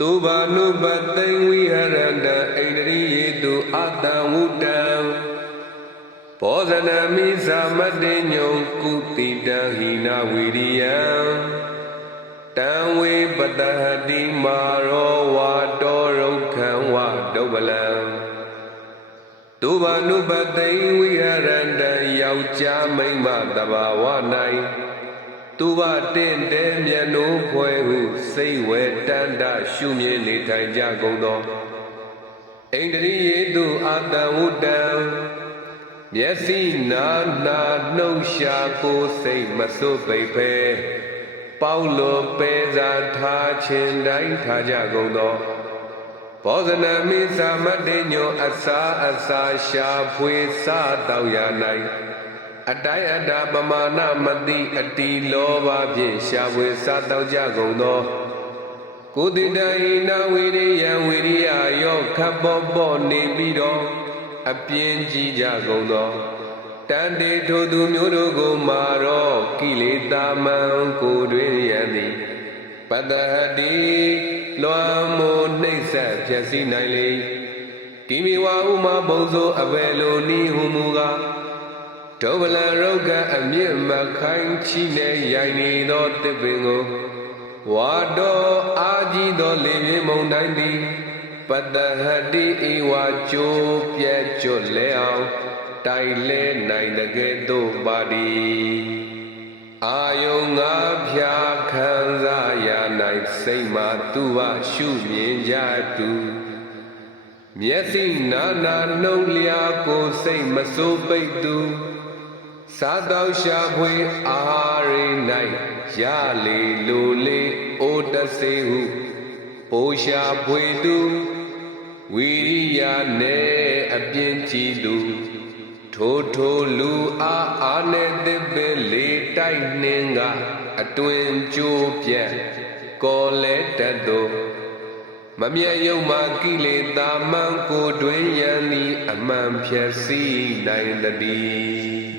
Tu ba nu ba tây vi haranda indri yetu atan wutam Posana mi samade nyong kutita hina viriyam Tan we patahati maro wa dorokhan wa dobalam Tu ba nu ba tây vi haranda yau cha maima tabawa nai Tu ba ten te mian no phwe hu sei we tan da shu myin ne thai ja gung tho Indri yetu atan wutamမျက်စိနာနာနှုတ်ရှာကိုယ်စိတ်မစွတ်ပိတ်ဖဲပေါလို့ပဲစားထားခြင်းတိုင်းထားကြကုန်သောဘောဇနမိသာမတ္တညောအစာရှာဖွေစားတောက်ရ၌အတိုင်းအတာပမာဏမတိအတီလောဘဖြင့်ရှာဖွေစားတောက်ကြကုန်သောကိုတိတဟိနာဝိရိယဝိရိယယောခပ်ပေါ်နေပြီးတော့အပြင်းကြီးကြကုန်သောတန်တေထိုသူမျိုးတို့ကိုမာရောကိလေသာမံကိုတွင်ရသည်ပတ္တဟတိလွမ်းမိုးနှိမ့်ဆက်ဖြစ်စီနိုင်လေကိမိဝဥမဘုံဆိုအဘယ်လိုနည်းဟုမူကားဒုဗလရုပ်ကအမြင့်မခိုင်ချီနဲ့ရိုင်နေသောတစ်ပင်ကိုဝါတော်အာကြီးသောလေပြေမုန်တိုင်းသည်ပတ္တဟတိဧဝကျိုးပြဲကျွတ်လဲအောင်တိုင်လဲနိုင်တဲ့ကဲ့သို့ပါသည်အာယုံငါဖြာခံစားရနိုင်စိတ်မှသူဝရှုမြင်ကြတူမျက်စိနာနာနှုံလျာကိုစိတ်မစိုးပိတ်သူစားတော့ရှာဖွေအာရိ၌ရလေလိုလေအိုတစေဟုပိုးရှာဖွေသူဝိရိယနဲ့အပြင်းကြီးသူထိုလူအားနဲ့သစ်ပင်လေးတိုက်နှင်းကအတွင်ကျိုးပြက်ကောလဲတတ်သောမမြတ်ယုံမှာကိလေသာမှန်ကိုတွင်ရန်သည်အမှန်ဖြည့်စည်းနိုင်သည်